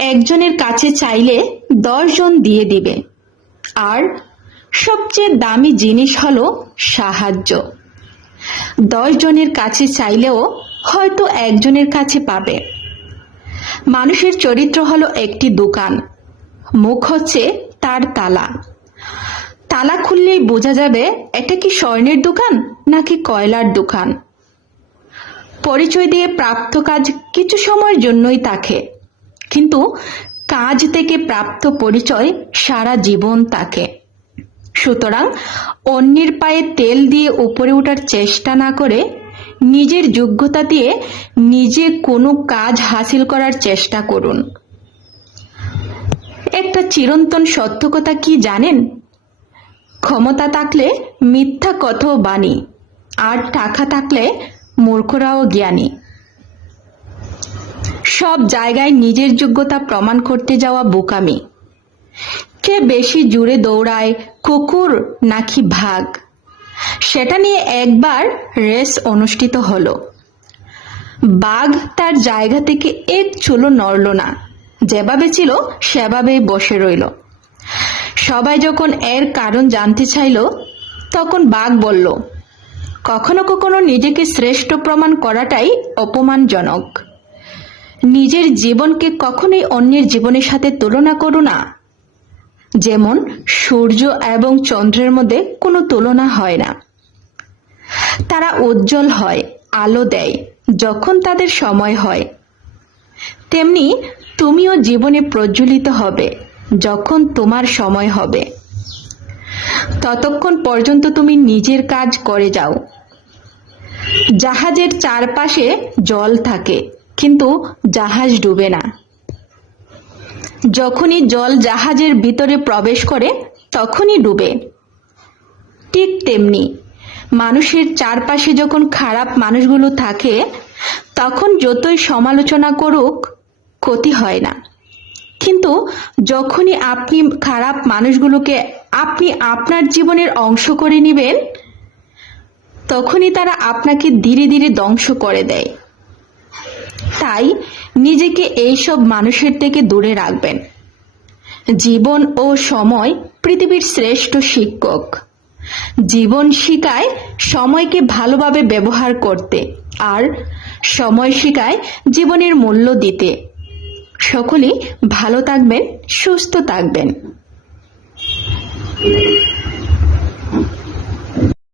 একজনের কাছে চাইলে 10 জন দিয়ে দিবে। আর সবচেয়ে দামি জিনিস হলো সাহায্য। 10 জনের কাছে চাইলেও হয়তো একজনের কাছে পাবে। মানুষের চরিত্র হলো একটি দোকান, মুখ হচ্ছে তার তালা। তালা খুললেই বোঝা যাবে এটা কি স্বর্ণের দোকান নাকি কয়লার দোকান। পরিচয় দিয়ে প্রাপ্ত কাজ কিছু সময়ের জন্যই থাকে, কিন্তু কাজ থেকে প্রাপ্ত পরিচয় সারা জীবন থাকে। সুতরাং অন্যের পায়ে তেল দিয়ে উপরে ওঠার চেষ্টা না করে নিজের যোগ্যতা দিয়ে নিজে কোনো কাজ হাসিল করার চেষ্টা করুন। একটা চিরন্তন সত্য কথা কি জানেন? ক্ষমতা থাকলে মিথ্যা কথাও বাণী, আর টাকা থাকলে মূর্খরাও জ্ঞানী। সব জায়গায় নিজের যোগ্যতা প্রমাণ করতে যাওয়া বোকামি। কে বেশি জোরে দৌড়ায়, কুকুর নাকি ভাগ, সেটা নিয়ে একবার রেস অনুষ্ঠিত হলো। বাঘ তার জায়গা থেকে এক চুলো নড়ল না, যেভাবে ছিল সেভাবেই বসে রইল। সবাই যখন এর কারণ জানতে চাইল, তখন বাঘ বলল, কখনো কখনো নিজেকে শ্রেষ্ঠ প্রমাণ করাটাই অপমানজনক। নিজের জীবনকে কখনোই অন্যের জীবনের সাথে তুলনা করো না। যেমন সূর্য এবং চন্দ্রের মধ্যে কোনো তুলনা হয় না। তারা উজ্জ্বল হয়, আলো দেয় যখন তাদের সময় হয়। তেমনি তুমিও জীবনে প্রজ্বলিত হবে যখন তোমার সময় হবে। ততক্ষণ পর্যন্ত তুমি নিজের কাজ করে যাও। জাহাজের চারপাশে জল থাকে, কিন্তু জাহাজ ডুবে না। যখনই জল জাহাজের ভিতরে প্রবেশ করে তখনই ডুবে। ঠিক তেমনি মানুষের চারপাশে যখন খারাপ মানুষগুলো থাকে, তখন যতই সমালোচনা করুক ক্ষতি হয় না। কিন্তু যখনই আপনি খারাপ মানুষগুলোকে আপনি আপনার জীবনের অংশ করে নেবেন, তখনই তারা আপনাকে ধীরে ধীরে ধ্বংস করে দেয়। তাই নিজেকে এইসব মানুষের থেকে দূরে রাখবেন। জীবন ও সময় পৃথিবীর শ্রেষ্ঠ শিক্ষক। জীবন শেখায় সময়কে ভালোভাবে ব্যবহার করতে, আর সময় শেখায় জীবনের মূল্য দিতে। সকলেই ভালো থাকবেন, সুস্থ থাকবেন।